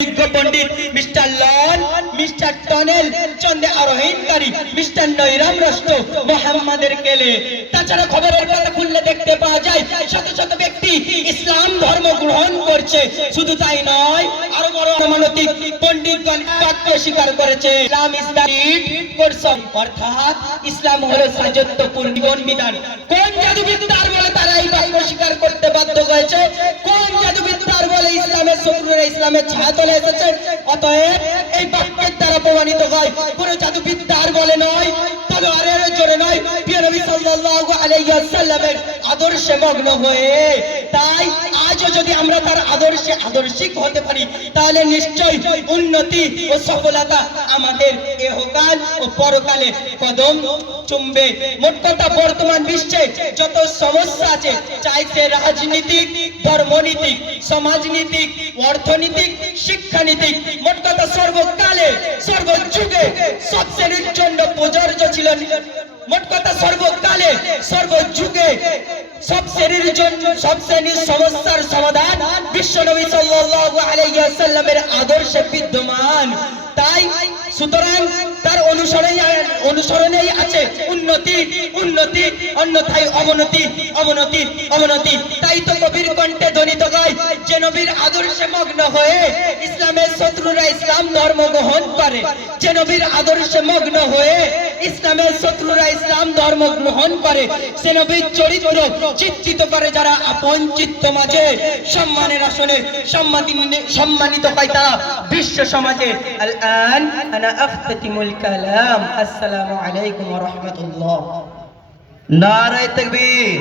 पंडित mister lawn mister tunnel चंदे आरोहणकारी mister नैराम रस्तो मोहम्मদের কেলে তাছাড়া খবরের পাতা খুললে দেখতে পাওয়া যায় শত শত ব্যক্তি ইসলাম ধর্ম গ্রহণ করছে শুধু তাই নয় আরো বড় মানবিক পণ্ডিতগণ বাক্য স্বীকার করেছে ইসলাম ইসলামিক কোর্স অর্থাৎ ইসলাম হলো সাজত্যপূর্ণ জীবন বিধান কোন জাদুবিদ্যার বলে তারা এই বাক্য স্বীকার করতে বাধ্য হয়েছে কোন জাদুবিদ্যার বলে ইসলামের শত্রুরা ইসলামের ছায়া তলে এসেছে অতএব এই বাক্যের দ্বারা প্রমাণিত হয় কোন জাদুবিদ্যার বলে নয় তলোয়ারের জোরে নয় প্রিয় নবী সাল্লাল্লাহু আলাইহি ওয়াসাল্লামের আদর্শে মগ্ন হয়ে তাই আজও যদি আমরা তার আদর্শে আদর্শিক হতে পারি তাহলে নিশ্চয়ই উন্নতি ও সফলতা আমাদের ইহকাল ও পরকালে কদম চুমবে মোট কথা বর্তমান বিশ্বে যত সমস্যা আছে চাই সে রাজনীতিক ধর্মনীতিক সমাজনীতিক অর্থনীতিক শিক্ষানীতিক মোট কথা সর্বকালে সর্বযুগে সব শ্রেণীর জন্য প্রযোজ্য ছিল মোট কথা সর্বকালে সর্বযুগে সব শ্রেণীর জন্য সব শ্রেণীর সমস্যার সমাধান বিশ্বনবী সাল্লাল্লাহু আলাইহি ওয়াসাল্লামের আদর্শে বিদ্যমান তাই সুতরাং তার অনুসরণেই আছে উন্নতি উন্নতি অন্যথায় অবনতি অবনতি অবনতি তাই তো কবির কণ্ঠে ধ্বনিত হয় যে নবীর আদর্শে মগ্ন হয়ে ইসলামের শত্রুরা ইসলাম ধর্ম গ্রহণ করে যে নবীর আদর্শে মগ্ন হয়ে ইসলামের শত্রুরা ইসলাম ধর্ম গ্রহণ করে সে নবীর চরিত্র চিত্রিত করে যারা আপন চিত্ত মাঝে সম্মানের আসনে সম্মানিত হয় তারা বিশ্ব সমাজে আল-আন আনা আফতাতিমুল কালাম আসসালামু আলাইকুম ওয়া রাহমাতুল্লাহ নারায়ে তাকবীর।